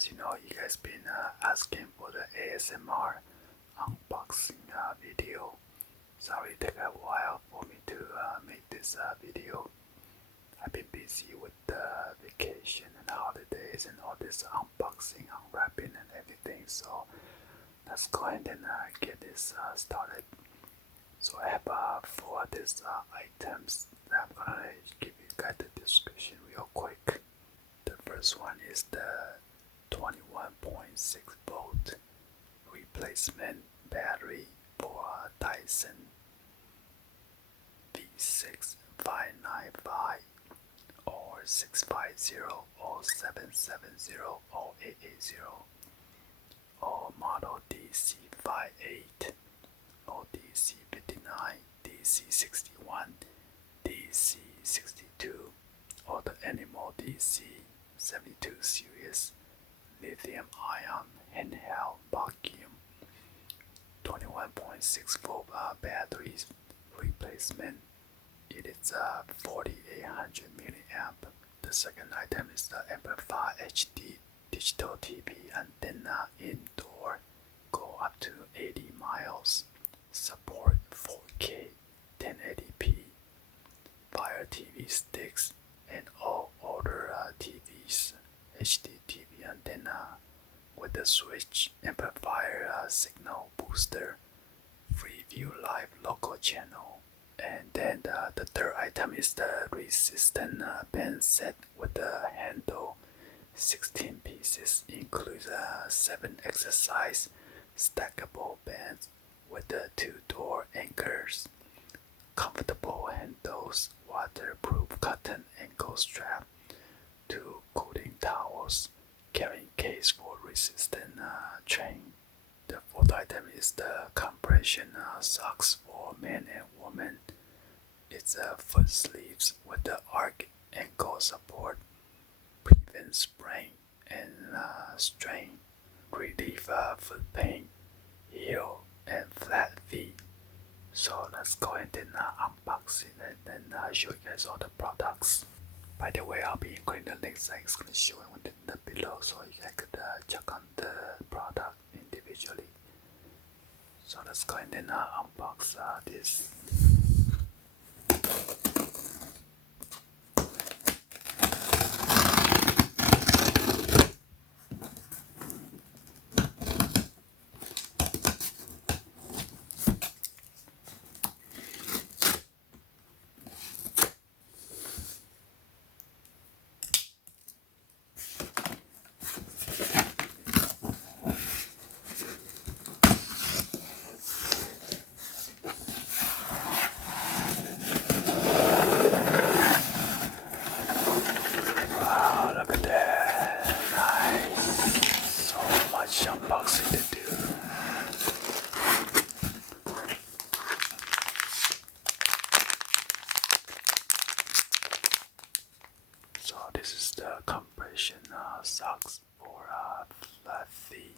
as you know, you guys been asking for the ASMR unboxing video. Sorry it took a while for me to make this video. I've been busy with the vacation and holidays and all this unboxing, unwrapping and everything, so let's go ahead and get this started. So I have 4 of these items that I'm gonna give you guys the description real quick. The first one is the 21.6 volt replacement battery for Dyson V6595 or 650 or 770 or 880 or model DC58 or DC59, DC61, DC62 or the Animal DC72 series lithium ion handheld vacuum 21.6 volt batteries replacement. It is 4800 milliamp. The second item is the Amplify HD digital TV antenna indoor, go up to 80 miles, support 4K 1080p, Fire TV sticks, and all older TVs, HD TV antenna with the switch, amplifier signal booster, Freeview Live local channel. And then the third item is the resistant band set with the handle, 16 pieces, includes 7 exercise stackable bands with the 2-door anchors, comfortable handles, waterproof cotton ankle strap, 2 cooling towels, carrying case for resistant chain. The fourth item is the compression socks for men and women. It's foot sleeves with the arc ankle support, prevent sprain and strain, relieve foot pain, heel and flat feet. So let's go ahead and unbox it and then show you guys all the products. By the way, I'll be including the links I'm going to show you below so you guys could check on the product individually. So let's go ahead and unbox this. Unboxing to do. So this is the compression socks for fluffy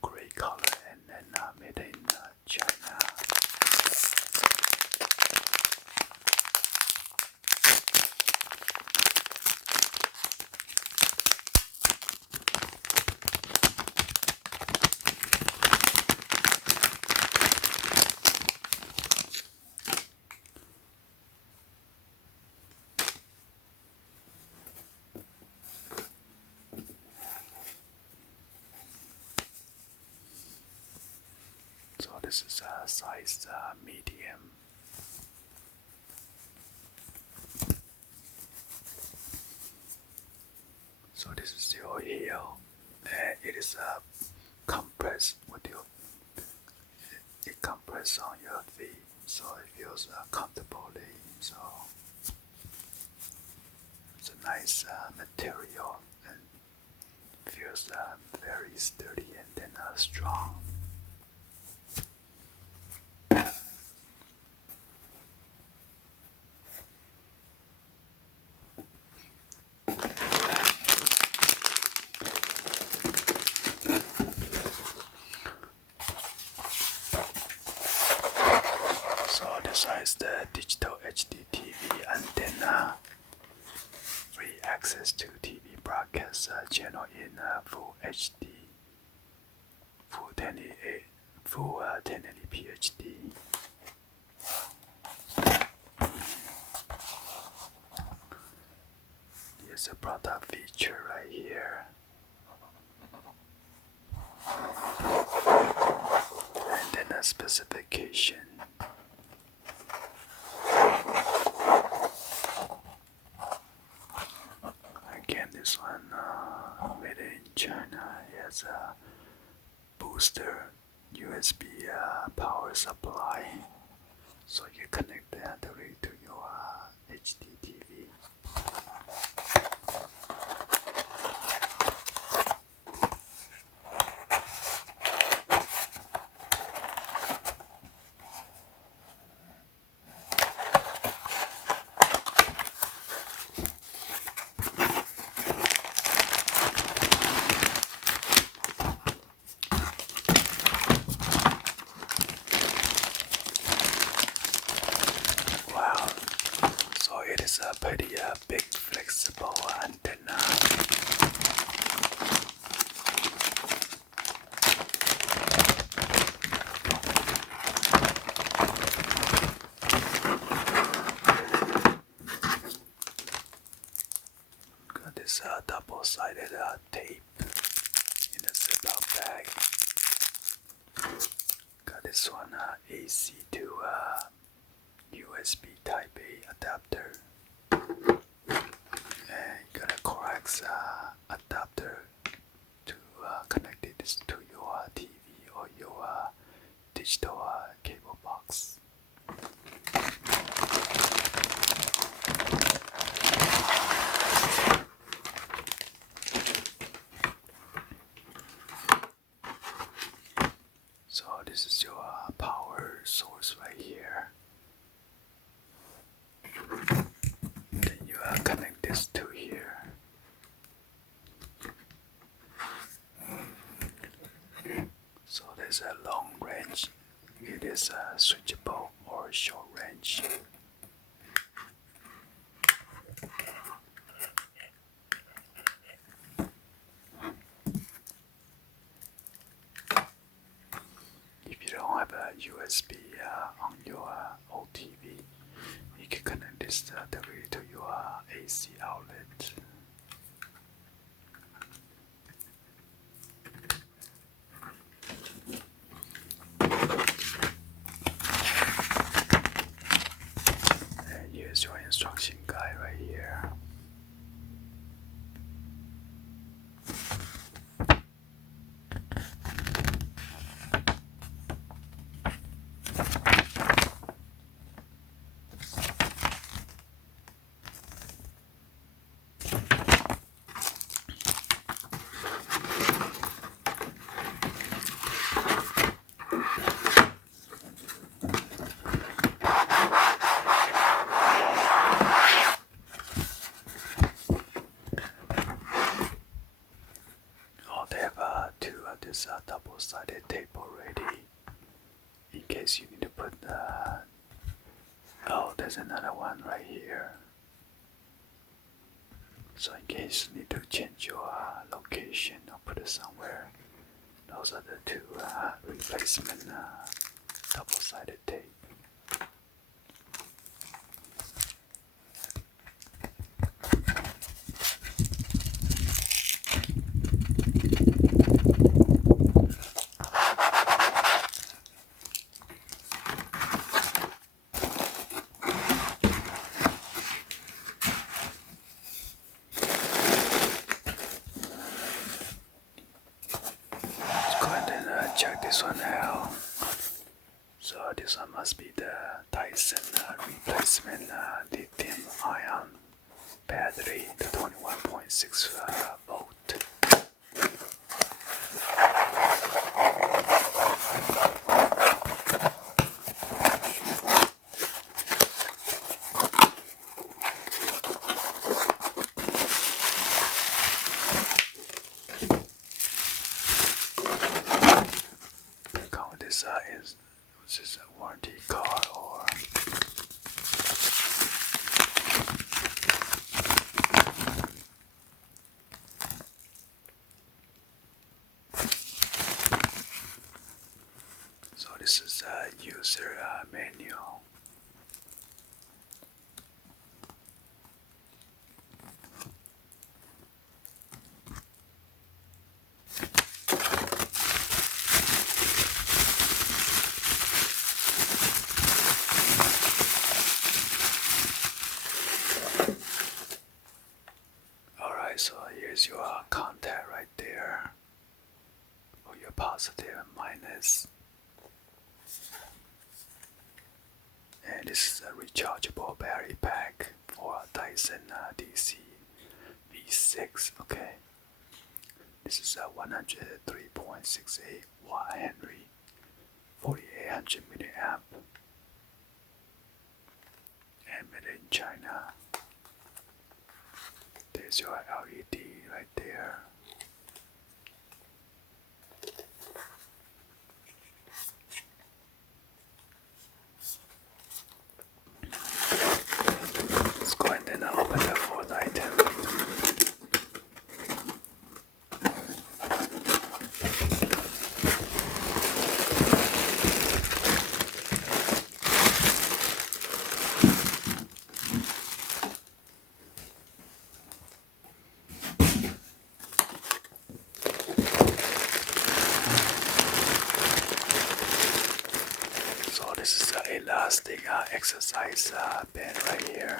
gray color and then made in China. So this is size medium. So this is your heel, and it is compressed with your. It compresses on your feet, so it feels comfortably. So it's a nice material and feels very sturdy and then strong. Besides the digital HD TV antenna, free access to TV broadcast channel in full HD, full 1080p HD. Here's a product feature right here. And then a specification. Again, this one made in China. It has a booster USB power supply, so you connect that directly to your HD TV. Wow, so it is a pretty big flexible antenna. Got this double-sided tape in a zip-up bag. Got this one AC to USB Type A adapter, and you got a coax adapter to connect it to your TV or your digital cable box. So this is your power source right here. Then you connect this to here. So there's a long range. It is switchable or short range. If you don't have a USB on your old TV, you can connect this directly to your AC outlet. And here's your instruction guide right here. They have this double-sided tape already, in case you need to put oh, there's another one right here. So in case you need to change your location or put it somewhere, those are the two replacement double-sided tape. Check this one out. So this one must be the Dyson replacement lithium-ion battery, the 21.6 volt. This is a warranty card or this is a user manual. Alright, so here's your contact right there for your positive and minus. And this is a rechargeable battery pack for a Dyson DC V6. Okay, this is a 103.68 watt Henry, 4800 milliamp, and made in China. There's your LED right there. Let's go ahead and open the fourth item. So this is an elastic exercise band right here.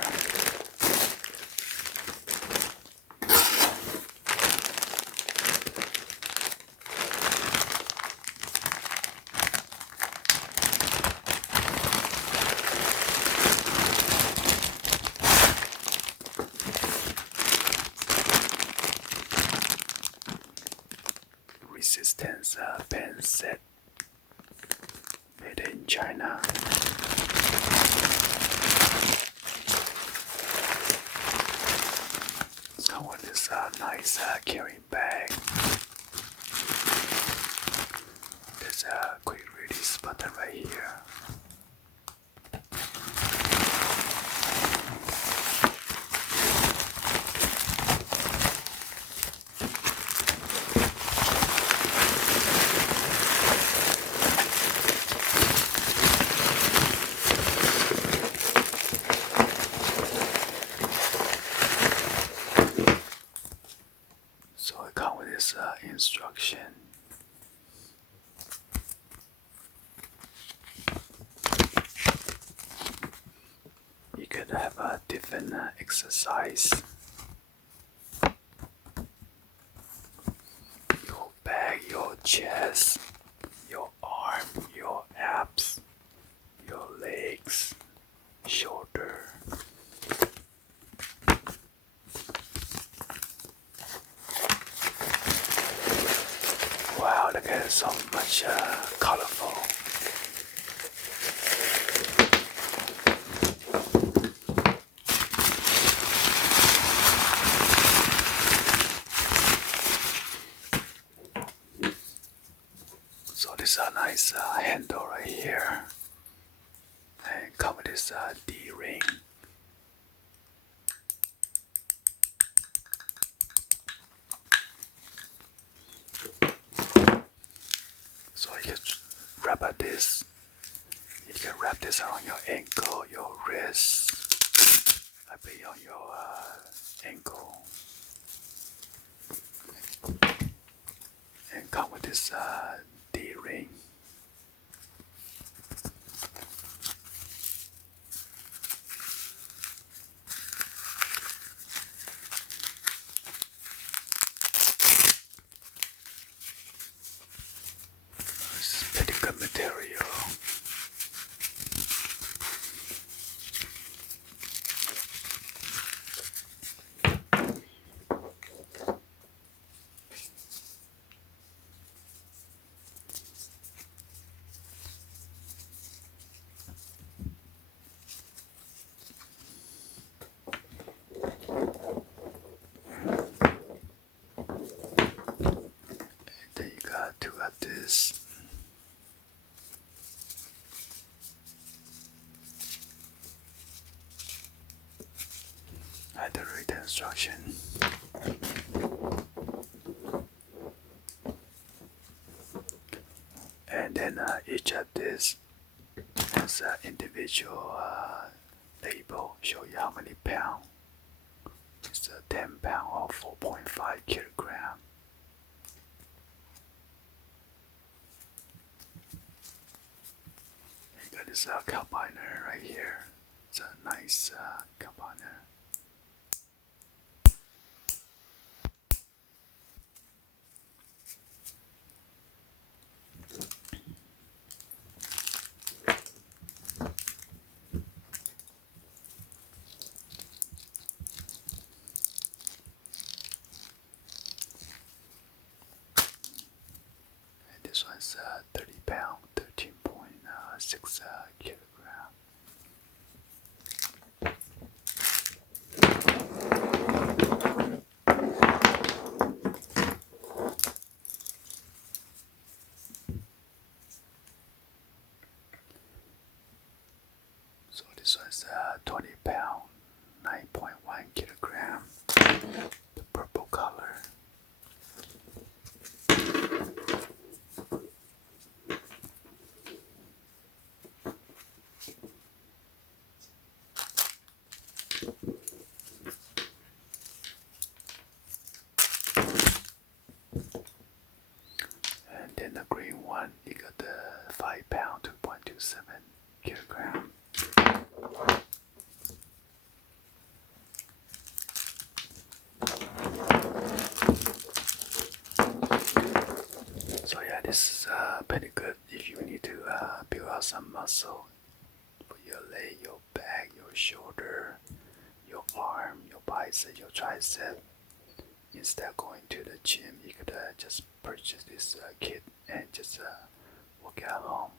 Resistance band set, made in China. It's come with this nice carrying bag. There's a quick release button right here. So it comes with this instruction. You could have a different exercise. Your back, your chest, your arm, your abs, your legs, shoulder. Wow, look at it, so much colorful. So this is a nice handle right here, and come with this D-ring. So you can wrap this. You can wrap this around your ankle, your wrist. I be on your ankle, and come with this D-ring. It's pretty good material. Then you got to add this. I had to read the instruction. And then each of this has an individual label, show you how many pounds. It's 10 pounds or 4.5 kilograms. You got this combiner right here. It's a nice combiner. And this one's 30 pounds, 13.6 kilograms. So this one's 20 pounds, 9.1 kilograms. The purple color. And then the green one, you got the 5 pound, 2.27 kilograms. So yeah, this is pretty good if you need to build out some muscle for your leg, your back, your shoulder, your arm, your bicep, your tricep. Instead of going to the gym, you could just purchase this kit and just work at home.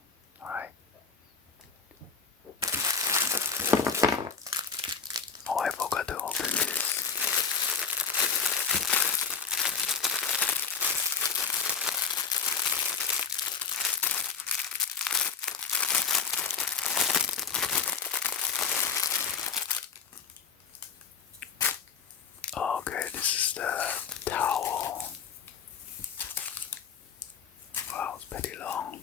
Alright. Oh, I forgot to open this. Okay, this is the towel. Wow, it's pretty long.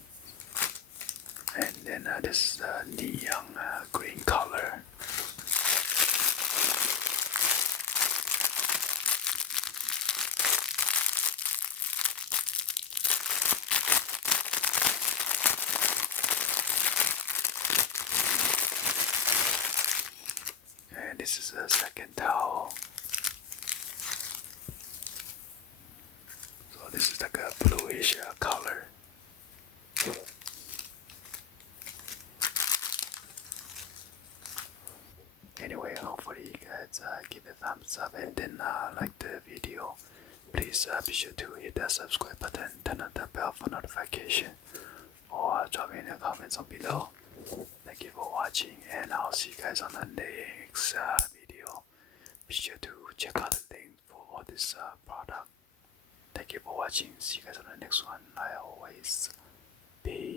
And then this is the neon green color. And this is the second towel. So this is like a bluish color. Anyway, hopefully you guys give it a thumbs up and then like the video. Please be sure to hit that subscribe button, turn on the bell for notification, or drop me in the comments on below. Thank you for watching, and I'll see you guys on the next video. Be sure to check out the link for all this product. Thank you for watching. See you guys on the next one. I always be